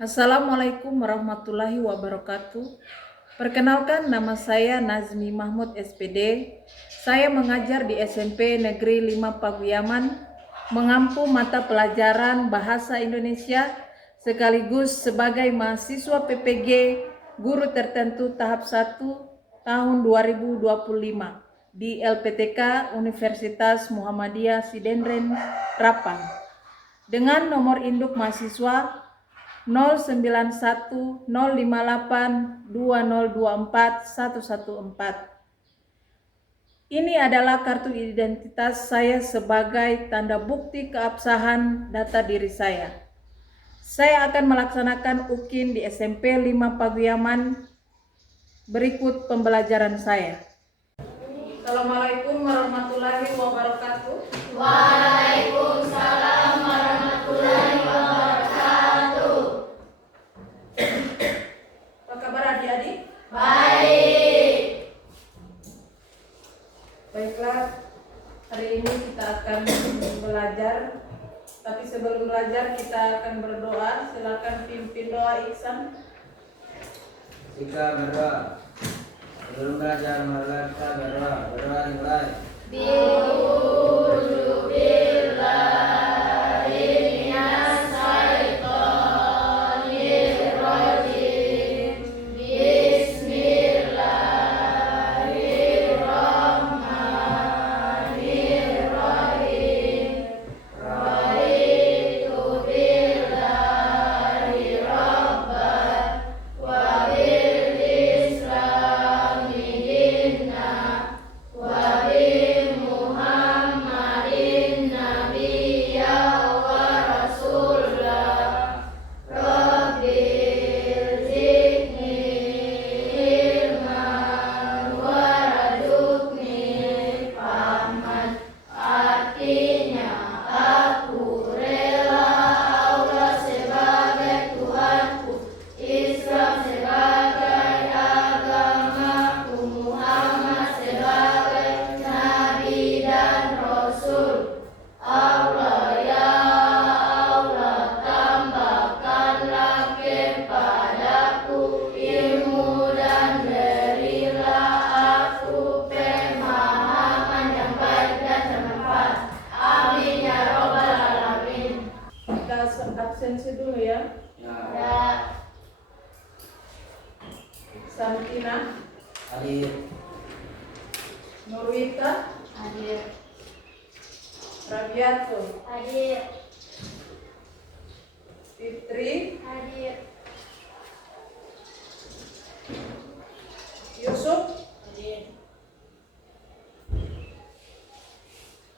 Assalamualaikum warahmatullahi wabarakatuh. Perkenalkan, nama saya Nazmi Mahmud SPD. Saya mengajar di SMP Negeri 5 Paguyaman, mengampu mata pelajaran Bahasa Indonesia sekaligus sebagai mahasiswa PPG Guru Tertentu tahap 1 tahun 2025 di LPTK Universitas Muhammadiyah Sidendren, Rapang. Dengan nomor induk mahasiswa 0910582024114. Ini adalah kartu identitas saya sebagai tanda bukti keabsahan data diri saya. Saya akan melaksanakan UKIN di SMP 5 Paguyaman. Berikut pembelajaran saya. Assalamualaikum warahmatullahi wabarakatuh. Waalaikumsalam warahmatullahi wabarakatuh. Apa kabar adik-adik? Baik. Baiklah, hari ini kita akan belajar. Tapi sebelum belajar kita akan berdoa. Silakan pimpin doa Iksan. Jika berdoa sebelum belajar, marilah kita berdoa. Berdoa dimulai. Bi'udzubillahi minasyaitonirrajim. Bismillahirrahmanirrahim. Raditu billahi rabban wa bil islami dinna wa bi Muhammadin nabiyya wa rasulah. Rabbil zidni ilman warzuqni fahman. Artinya, aku rela Allah sebagai Tuhanku, Islam sebagai agamaku, Muhammad sebagai Nabi dan Rasul. Allah ya Allah, tambahkanlah kepadaku ilmu dan berilah aku pemahaman yang baik dan bermanfaat. Amin ya robbal alamin. Kita absensi dulu ya. Ya. Santina, Hadir. Nurwita, Hadir. Rabiatul, Hadir. Fitri, Hadir. Yusuf, Hadir.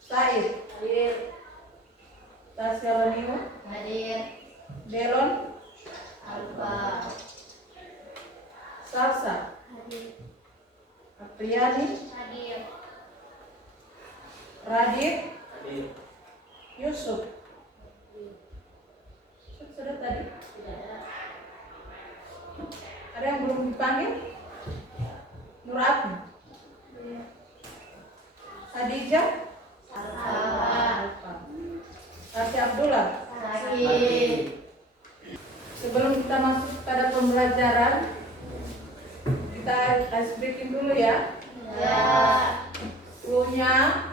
Said, Hadir. Tasya Wanima, Hadir. Delon, Alfa. Salsa, Hadir. Apriyani, Hadir. Radit, Hadir. Yusuf. Sudah tadi? Tidak. Ada yang belum dipanggil? Nuratni, Khadijah, Alfa. Raffi Abdullah. Sakit. Sebelum kita masuk pada pembelajaran, kita ice breaking dulu ya. Ya. Clue-nya,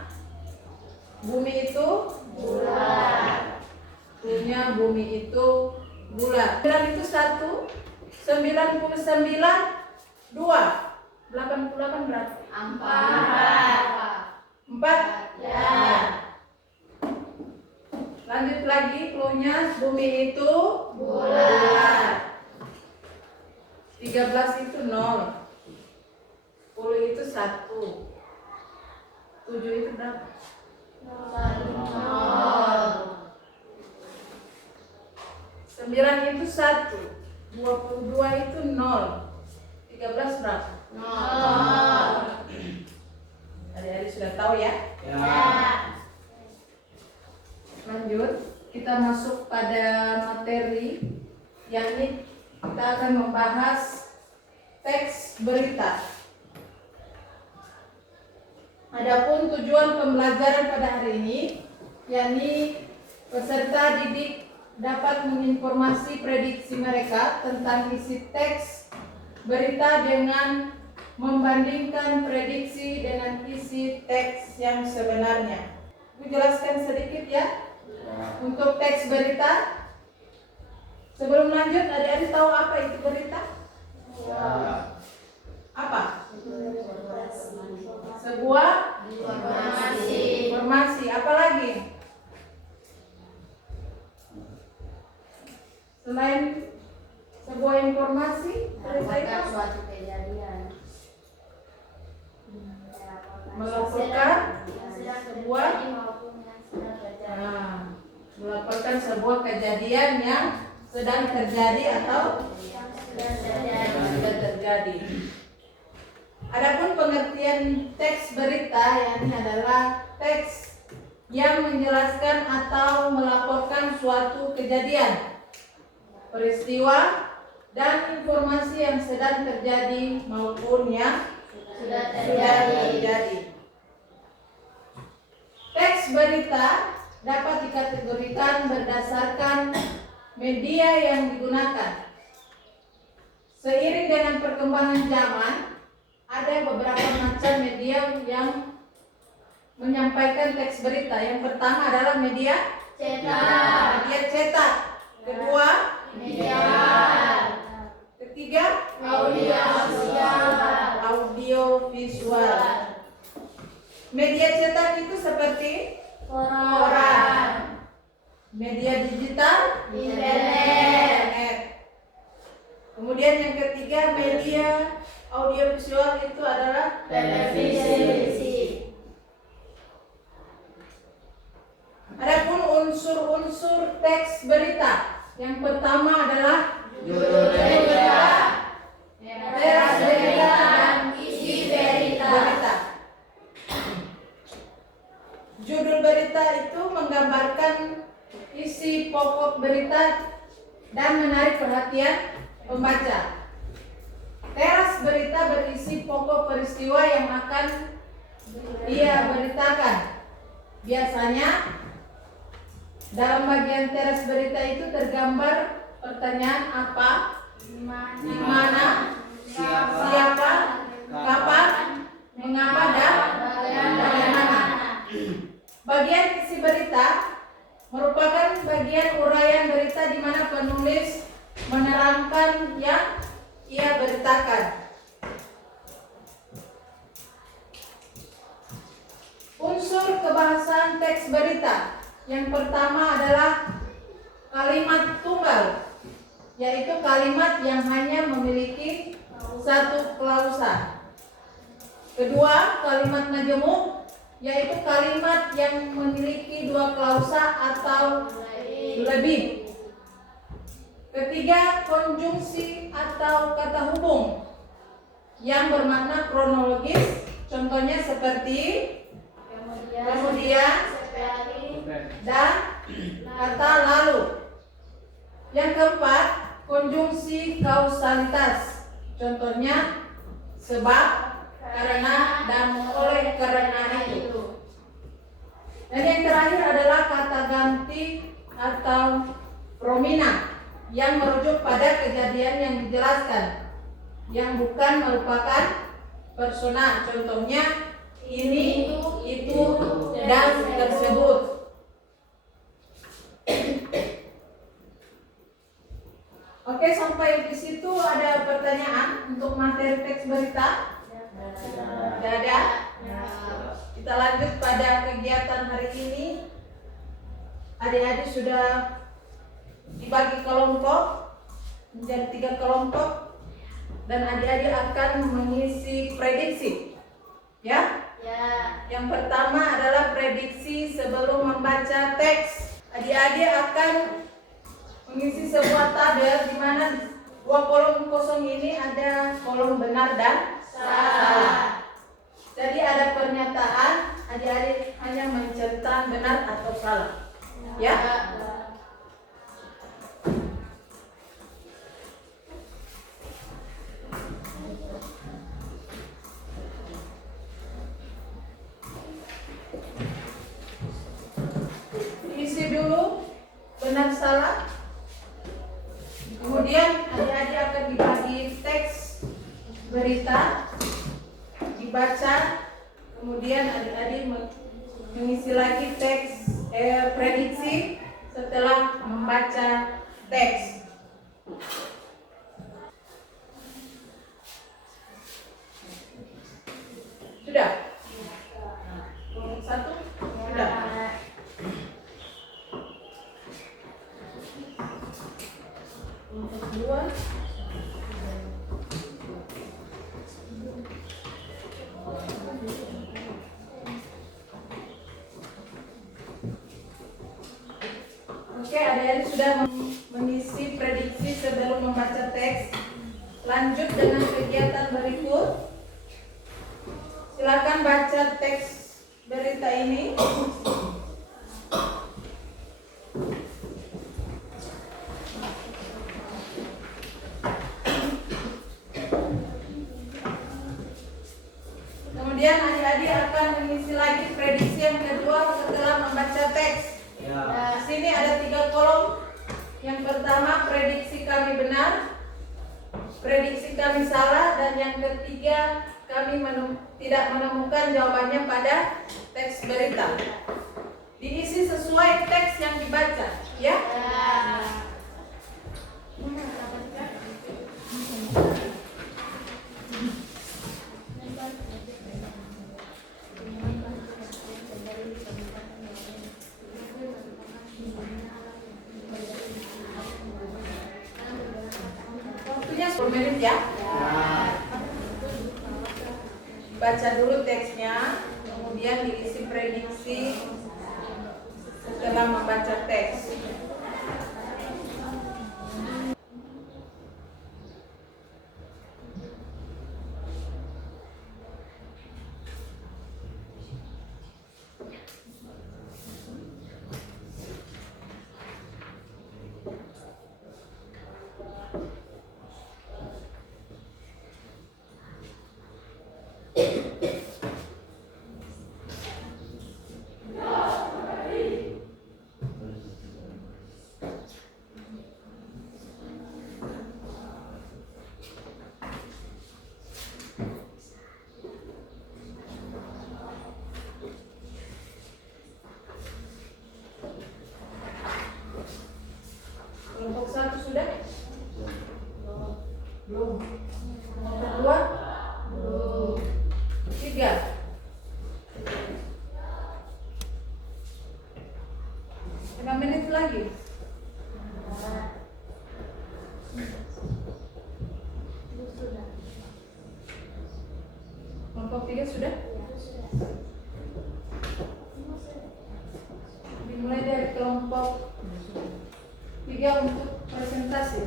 bumi itu Bulan. Clue-nya bumi itu bulat. 9 itu 1, 99 2, 88 berapa? 4. 4. Ya. Lanjut lagi, clue-nya bumi itu Bulat. 13 itu 0, 10 itu 1, 7 itu berapa? 9 itu 1, 22 itu 0, 13 berapa? 0. Adik-adik sudah tahu ya? Ya. Lanjut, kita masuk pada materi, yakni kita akan membahas teks berita. Adapun tujuan pembelajaran pada hari ini, yakni peserta didik dapat menginformasi prediksi mereka tentang isi teks berita dengan membandingkan prediksi dengan isi teks yang sebenarnya. Aku jelaskan sedikit ya. Untuk teks berita, sebelum lanjut, adik-adik tahu apa itu berita? Apa? Sebuah informasi. Apa lagi? Selain sebuah informasi, Melaporkan suatu kejadian. Melaporkan sebuah melaporkan sebuah kejadian yang sedang terjadi atau sudah terjadi. Adapun pengertian teks berita yakni adalah teks yang menjelaskan atau melaporkan suatu kejadian, peristiwa, dan informasi yang sedang terjadi maupun yang sudah terjadi. Teks berita dapat dikategorikan berdasarkan media yang digunakan. Seiring dengan perkembangan zaman, ada beberapa macam media yang menyampaikan teks berita. Yang pertama adalah media cetak. Kedua, Media. Ketiga, audio visual. Media cetak itu seperti koran. Media digital, internet. Kemudian yang ketiga, media audiovisual itu adalah televisi. Adapun unsur-unsur teks berita, yang pertama adalah Judul berita, teks berita dan isi berita. Judul berita itu menggambarkan isi pokok berita dan menarik perhatian pembaca. Teras berita berisi pokok peristiwa yang akan ia beritakan. Biasanya dalam bagian teras berita itu tergambar pertanyaan apa, di mana, siapa, kapan, mengapa, dan bagaimana. Bagian isi berita merupakan bagian uraian berita di mana penulis menerangkan yang ia beritakan. Unsur kebahasaan teks berita. Yang pertama adalah kalimat tunggal, yaitu kalimat yang hanya memiliki satu klausa. Kedua, kalimat majemuk, yaitu kalimat yang memiliki dua klausa atau lebih. Ketiga, konjungsi atau kata hubung yang bermakna kronologis, contohnya seperti kemudian dan kata lalu. Yang keempat, konjungsi kausalitas, contohnya sebab, karena, dan oleh karena itu. Dan yang terakhir adalah kata ganti atau promina yang merujuk pada kejadian yang dijelaskan, yang bukan merupakan persona, contohnya ini, itu, dan tersebut. Oke, sampai di situ ada pertanyaan untuk materi teks berita? Tidak ada? Kita lanjut pada kegiatan hari ini. Adik-adik sudah dibagi kelompok menjadi 3 kelompok dan adik-adik akan mengisi prediksi. Ya? Yang pertama adalah prediksi sebelum membaca teks. Adik-adik akan mengisi sebuah tabel di mana 2 kolom kosong ini ada kolom benar dan salah. Jadi ada pernyataan, adik-adik hanya mencentang benar atau salah. Ya? Isi dulu benar salah. Kemudian adik-adik akan dibagi teks berita, dibaca, kemudian adik-adik mengisi lagi teks prediksi setelah membaca teks. Sudah? Kelompok 1? Sudah? Kelompok 2? Oke, adik-adik sudah mengisi prediksi sebelum membaca teks. Lanjut dengan kegiatan berikut. Silakan baca teks berita ini. Kemudian adik-adik akan mengisi lagi prediksi yang kedua setelah membaca teks. Ya. Di sini ada 3 kolom. Yang pertama prediksi kami benar, prediksi kami salah, dan yang ketiga kami tidak menemukan jawabannya pada teks berita. Diisi sesuai teks yang dibaca, ya? Waktunya 10 menit ya. Baca dulu teksnya, kemudian diisi prediksi setelah membaca teks. Kelompok 1 sudah? Belum. Kelompok 2? Belum. 3? Berapa menit lagi? Kelompok 3 sudah? Dimulai dari kelompok 3 untuk presentasi.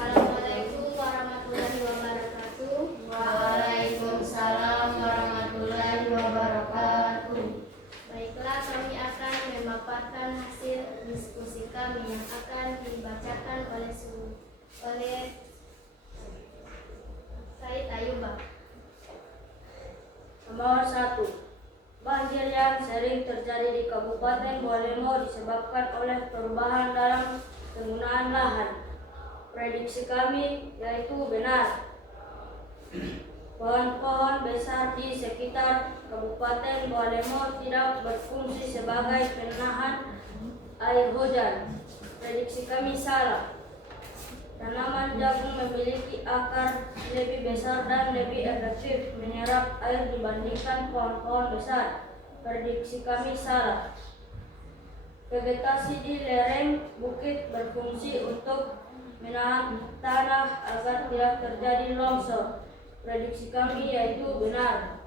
Assalamualaikum warahmatullahi wabarakatuh. Waalaikumsalam warahmatullahi wabarakatuh. Baiklah, kami akan memaparkan hasil diskusi kami yang akan dibacakan oleh Said Ayuba. Nomor 1. Banjir yang sering terjadi di Kabupaten Bolengo disebabkan oleh perubahan dalam penggunaan lahan. Prediksi kami yaitu benar. Pohon-pohon besar di sekitar Kabupaten Bolengo tidak berfungsi sebagai penahan air hujan. Prediksi kami salah. Tanaman jagung memiliki akar lebih besar dan lebih efektif menyerap air dibandingkan pohon-pohon besar. Prediksi kami salah. Vegetasi di lereng bukit berfungsi untuk menahan tanah agar tidak terjadi longsor. Prediksi kami yaitu benar.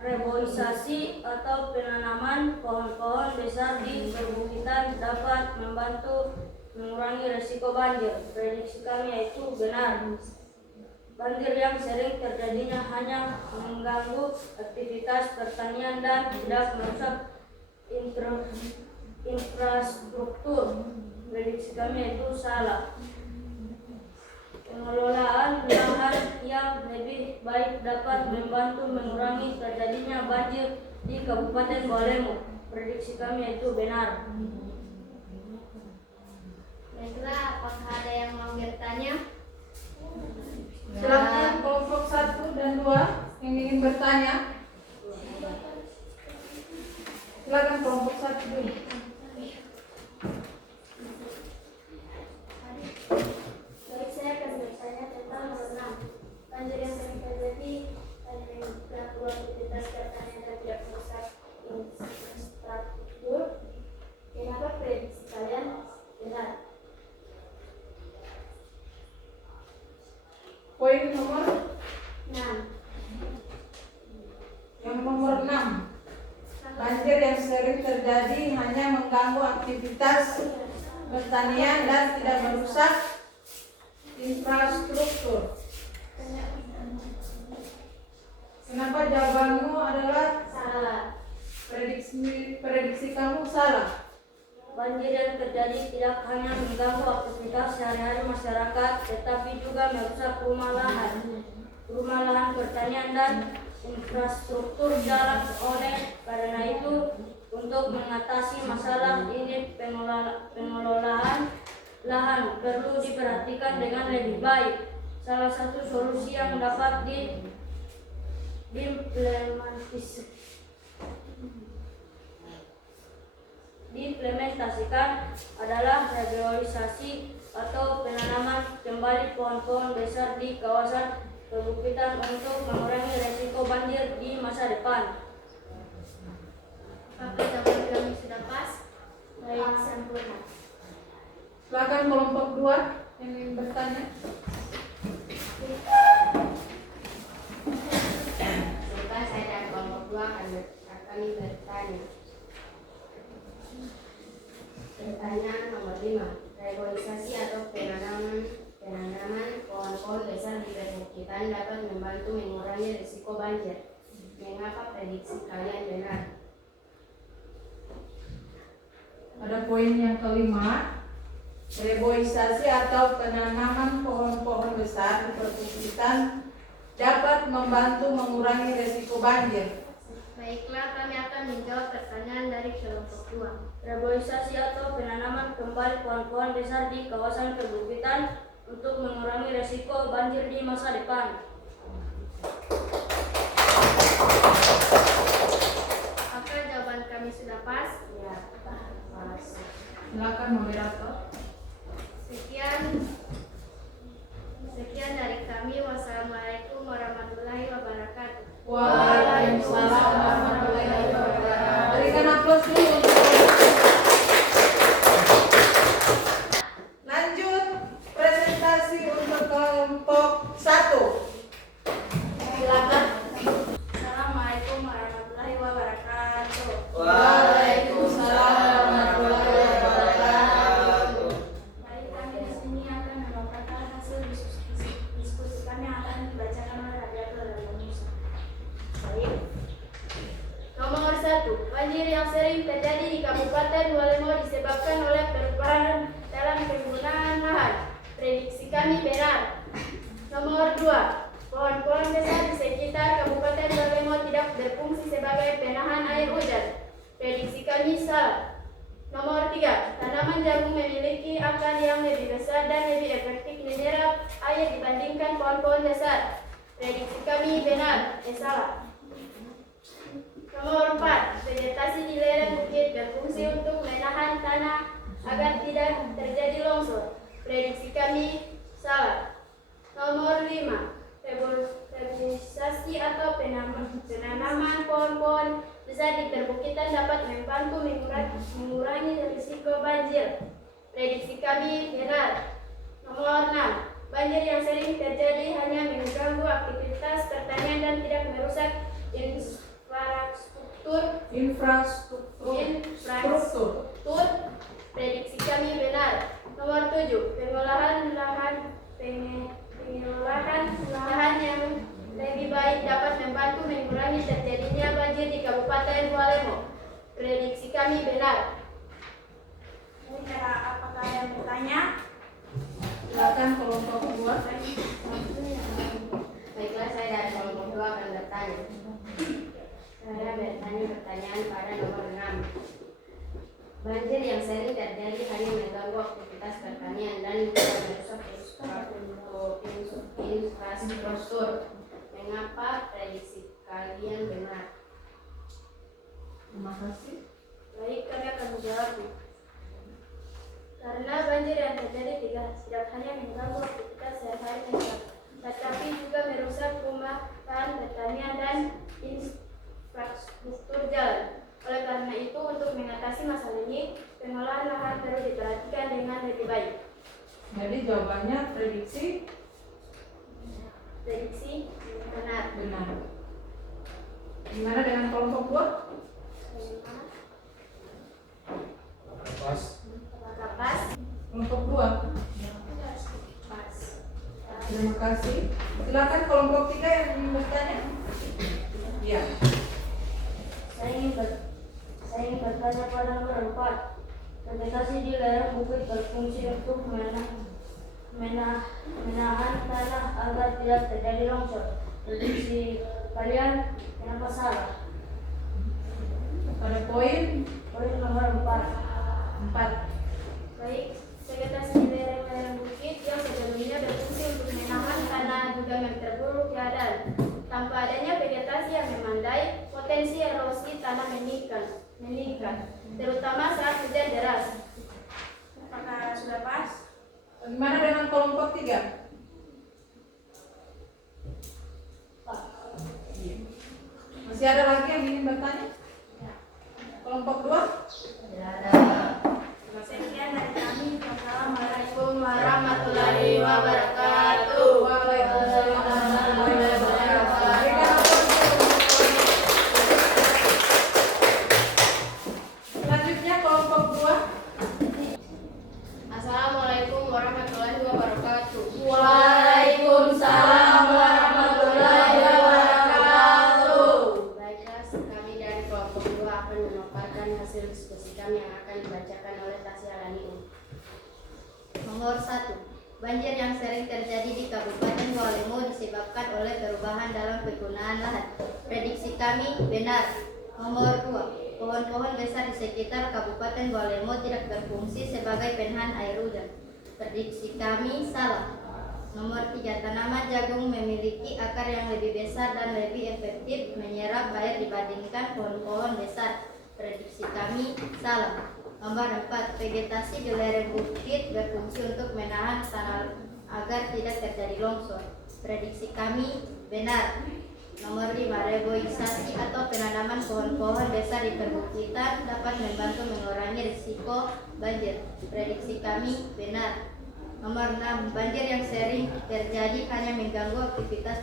Reboisasi atau penanaman pohon-pohon besar di perbukitan dapat membantu mengurangi risiko banjir. Prediksi kami yaitu benar. Banjir yang sering terjadinya hanya mengganggu aktivitas pertanian dan tidak merusak infrastruktur. Prediksi kami itu salah. Pengelolaan lahan yang lebih baik dapat membantu mengurangi terjadinya banjir di Kabupaten Bawalemo. Prediksi kami itu benar. Baiklah, apakah ada yang mau bertanya? Silakan kelompok 1 dan 2 yang ingin bertanya. Silakan kelompok 1 dulu. Baik, saya akan bertanya tentang berenang. Banjir yang sering terjadi hanya mengganggu aktivitas pertanian dan tidak merusak infrastruktur. Kenapa prediksi kalian benar? Poin nomor 6. yang nomor 6. Banjir yang sering terjadi hanya mengganggu aktivitas pertanian dan tidak merusak infrastruktur. Kenapa jawabanmu adalah Salah. prediksi kamu salah? Banjir yang terjadi tidak hanya mengganggu aktivitas sehari-hari masyarakat, tetapi juga merusak rumah lahan pertanian dan infrastruktur jalan. Oleh karena itu, untuk mengatasi masalah ini pengelolaan lahan perlu diperhatikan dengan lebih baik. Salah satu solusi yang dapat diimplementasikan adalah reboisasi atau penanaman kembali pohon-pohon besar di kawasan perbukitan untuk mengurangi resiko banjir di masa depan. Apakah jawaban kami sudah pas? Baik, sempurna. Silakan kelompok 2 yang ingin bertanya. Sekarang saya dan kelompok 2 akan bertanya. Pertanyaan nomor 5. Reboisasi atau penanaman pohon-pohon besar di perbukitan dapat membantu mengurangi risiko banjir. Mengapa prediksi kalian benar? Ada poin yang kelima. Reboisasi atau penanaman pohon-pohon besar di perbukitan dapat membantu mengurangi risiko banjir. Baiklah, kami akan menjawab pertanyaan dari kelompok 2. Reboisasi atau penanaman kembali pohon-pohon besar di kawasan perbukitan untuk mengurangi resiko banjir di masa depan. Apakah jawaban kami sudah pas? Ya, pas. Silakan moderator. Sekian dari kami. Wassalamualaikum warahmatullahi wabarakatuh. Waalaikumsalam warahmatullahi wabarakatuh. Berikan aplaus dulu untuk lanjut presentasi untuk kelompok 1. Silakan. Assalamualaikum warahmatullahi wabarakatuh. Waalaikumsalam warahmatullahi wabarakatuh. Baik, kami di sini akan memaparkan hasil diskusi kami yang akan dibacakan oleh Radiator dan Musa. Baik. Nomor 1. Banjir yang sering terjadi di Kabupaten Bawalemo disebabkan oleh perubahan dalam penggunaan lahan. Prediksi kami benar. Nomor 2. Pohon-pohon besar di sekitar Kabupaten Bawalemo tidak berfungsi sebagai penahan air hujan. Prediksi kami salah. Nomor 3. Tanaman jagung memiliki akar yang lebih besar dan lebih efektif menyerap air dibandingkan pohon-pohon besar. Prediksi kami benar. Salah. Nomor 4. Vegetasi di lereng bukit berfungsi untuk menahan tanah agar tidak terjadi longsor. Prediksi kami salah. Nomor 5. Reboisasi atau penanaman pohon-pohon besar di perbukitan dapat membantu mengurangi risiko banjir. Prediksi kami benar. Nomor 6. Banjir yang sering terjadi hanya mengganggu aktivitas pertanian dan tidak merusak infrastruktur. Prediksi kami benar. Nomor 7. Pengelolaan perubahan lahan yang lebih baik dapat membantu mengurangi terjadinya banjir di Kabupaten Bualemo. Prediksi kami benar. Apakah ada yang bertanya? Silakan kelompok 2. Baiklah, saya dari kelompok 2 akan bertanya. Saya bertanya pertanyaan pada nomor 6. Banjir yang sering terjadi hanya mengganggu aktivitas pertanian dan tidak merusak infrastruktur. Mengapa prediksi kalian benar? Terima kasih. Baik, kami akan menjawab. Karena banjir yang terjadi tidak hanya mengganggu aktivitas sehari-hari masyarakat, tetapi juga merusak rumah, pertanian, dan infrastruktur jalan. Oleh karena itu, untuk mengatasi masalah ini, pengolahan lahan perlu diperhatikan dengan lebih baik. Jadi jawabannya prediksi Benar. benar. Gimana dengan kelompok 2? Pas. Apakah pas? Kelompok 2. Pas. Terima kasih. Silakan kelompok 3 yang ingin bertanya. Iya. Saya ingin bertanya pada nomor 4. Vegetasi di lereng bukit berfungsi untuk menahan tanah agar tidak terjadi longsor. Prediksi kalian kenapa salah? Pada poin Poin nomor 4. 4. Baik, vegetasi di lereng-lereng bukit yang sebelumnya berfungsi untuk menahan tanah juga memperburuk keadaan. Tanpa adanya vegetasi yang memandai, potensi erosi tanah meningkat, terutama saat hujan deras. Apakah sudah pas? Bagaimana dengan kelompok 3? Masih ada lagi yang ingin bertanya? Kelompok 2? Sekian dari kami. Assalamualaikum warahmatullahi wabarakatuh. Waalaikumsalam warahmatullahi wabarakatuh. Selanjutnya kelompok 2. Assalamualaikum warahmatullahi wabarakatuh. Waalaikumsalam warahmatullahi wabarakatuh. Baiklah, kami dari kelompok 2 akan memaparkan hasil diskusi kami yang akan dibacakan oleh Tasya Laniun. Nomor 1. Banjir yang sering terjadi di Kabupaten Bualemo disebabkan oleh perubahan dalam penggunaan lahan. Prediksi kami benar. Nomor 2. Pohon-pohon besar di sekitar Kabupaten Bualemo tidak berfungsi sebagai penahan air hujan. Prediksi kami salah. Nomor 3. Tanaman jagung memiliki akar yang lebih besar dan lebih efektif menyerap air dibandingkan pohon-pohon besar. Prediksi kami salah. Nomor 4. Vegetasi di lereng bukit berfungsi untuk menahan tanah agar tidak terjadi longsor. Prediksi kami benar. Nomor 5. Reboisasi atau penanaman pohon-pohon besar di perbukitan dapat membantu mengurangi risiko banjir. Prediksi kami benar. Nomor 6. Banjir yang sering terjadi hanya mengganggu aktivitas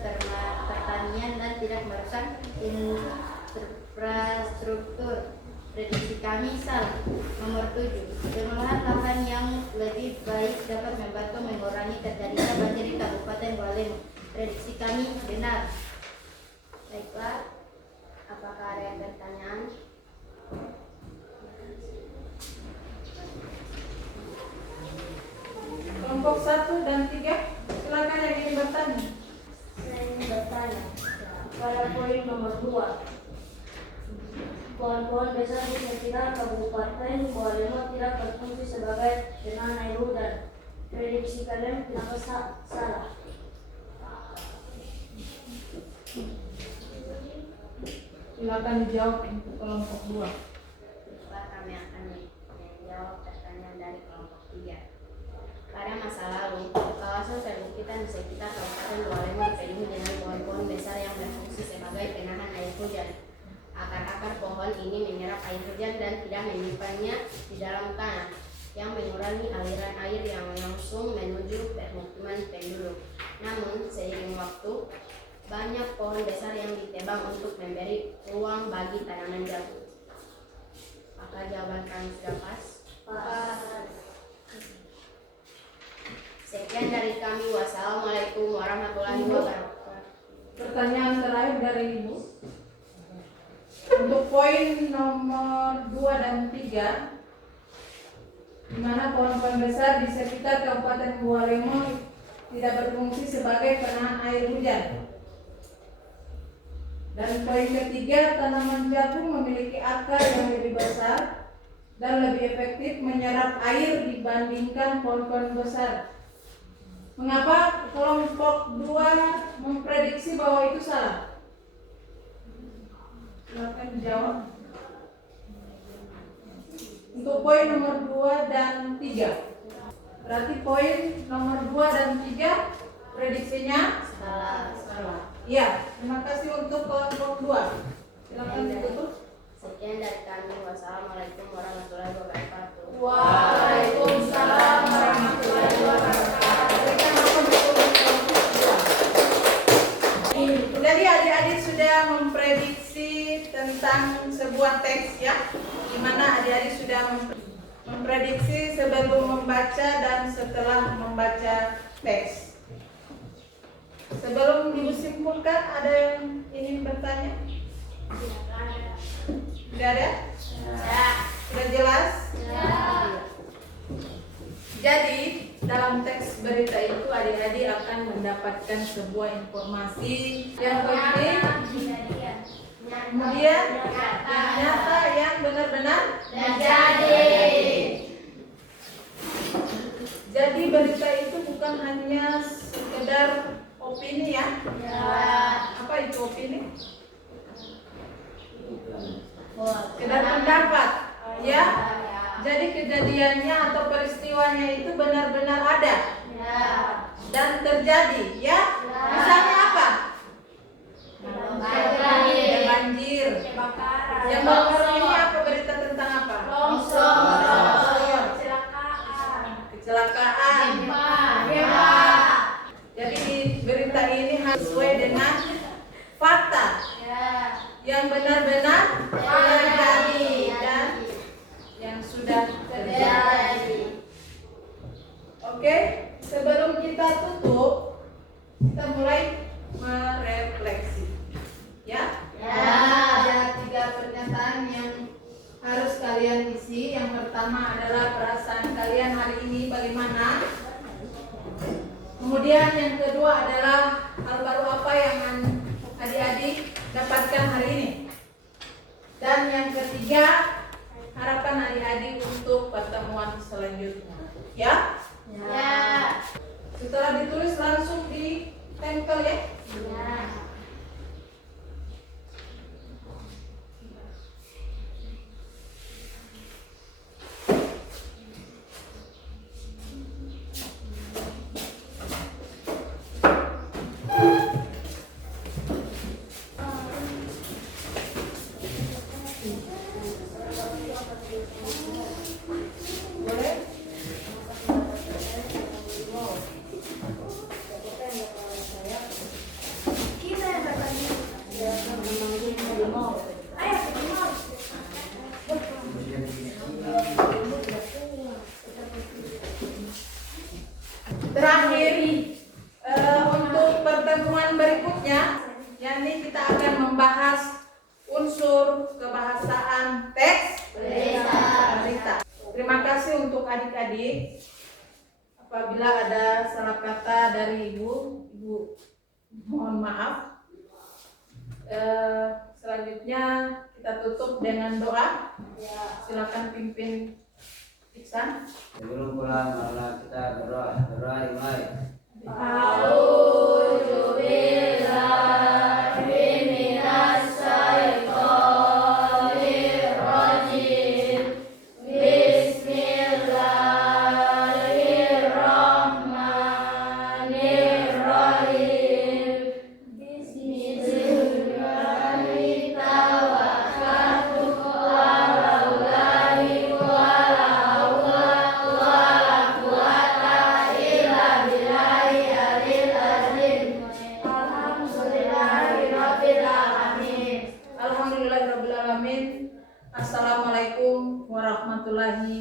pertanian dan tidak merusak infrastruktur. Prediksi kami salah. Nomor 7. Pengolahan lahan yang lebih baik dapat membantu mengurangi terjadinya banjir di Kabupaten Bualemo. Prediksi kami benar. Baiklah, apakah ada yang bertanyaan? Kelompok 1 dan 3. Silakan yang ingin bertanya. Saya ingin bertanya pada poin nomor 2. Pohon-pohon besar di sekitar Kabupaten Bualemo tidak berfungsi sebagai penahan air hujan. Prediksi kalian kenapa salah? Silakan dijawab untuk kelompok 2. Kami akan menjawab pertanyaan dari kelompok 3. Pada masa lalu, kawasan perbukitan di sekitar Kabupaten Bualemo dipenuhi dengan pohon-pohon besar yang berfungsi sebagai penahan air hujan. Akar-akar pohon ini menyerap air hujan dan tidak menyimpannya di dalam tanah, yang mengurangi aliran air yang langsung menuju permukiman penduduk. Namun, seiring waktu, banyak pohon besar yang ditebang untuk memberi ruang bagi tanaman jagung. Apakah jawaban kami sudah pas? Pas. Sekian dari kami. Wassalamualaikum warahmatullahi wabarakatuh. Pertanyaan terakhir dari Ibu. Untuk poin nomor 2 dan 3, di mana pohon-pohon besar di sekitar Kabupaten Bualemo tidak berfungsi sebagai penahan air hujan. Dan poin ketiga, tanaman jagung memiliki akar yang lebih besar dan lebih efektif menyerap air dibandingkan pohon-pohon besar. Mengapa kelompok 2 memprediksi bahwa itu salah? Silakan dijawab. Untuk poin nomor 2 dan 3. Berarti poin nomor 2 dan 3 prediksinya salah. Iya, terima kasih untuk kelompok 2. Silakan ditutup. Sekian dari kami. Wassalamualaikum warahmatullahi wabarakatuh. Waalaikumsalam warahmatullahi wabarakatuh. Jadi adik-adik sudah memprediksi tentang sebuah teks ya, di mana adik-adik sudah memprediksi sebelum membaca dan setelah membaca teks. Sebelum disimpulkan, ada yang ingin bertanya? Tidak ada? Sudah jelas? Jadi dalam teks berita itu adik-adik akan mendapatkan sebuah informasi yang penting, kemudian yang nyata, yang benar-benar terjadi. Jadi berita itu bukan hanya sekedar opini ya. Apa itu opini? Sekedar pendapat ya. Jadi kejadiannya atau peristiwanya itu benar-benar ada dan terjadi ya. Misalnya apa? Ada banjir. Yang baru ini apa berita tentang apa? Longsor. Kecelakaan. Jadi di berita ini harus sesuai dengan fakta yang benar-benar terjadi dan yang sudah terjadi. Oke, sebelum kita tutup, kita mulai merefleksi. Ya? Ada 3 pernyataan yang harus kalian isi. Yang pertama adalah perasaan kalian hari ini bagaimana. Kemudian yang kedua adalah hal baru apa yang adik-adik dapatkan hari ini. Dan yang ketiga, harapan adik-adik untuk pertemuan selanjutnya. Ya? Setelah ditulis langsung ditempel ya? Boleh? Terakhir, untuk pertemuan berikutnya, yakni kita akan membahas unsur kebahasaan teks berita. Terima kasih untuk adik-adik. Apabila ada salah kata dari Ibu mohon maaf. Selanjutnya kita tutup dengan doa. Silakan pimpin Iksan. Sebelum pulang, marilah kita berdoa. Berdoa dimulai. Alhamdulillahirrabbilalamin. Assalamualaikum warahmatullahi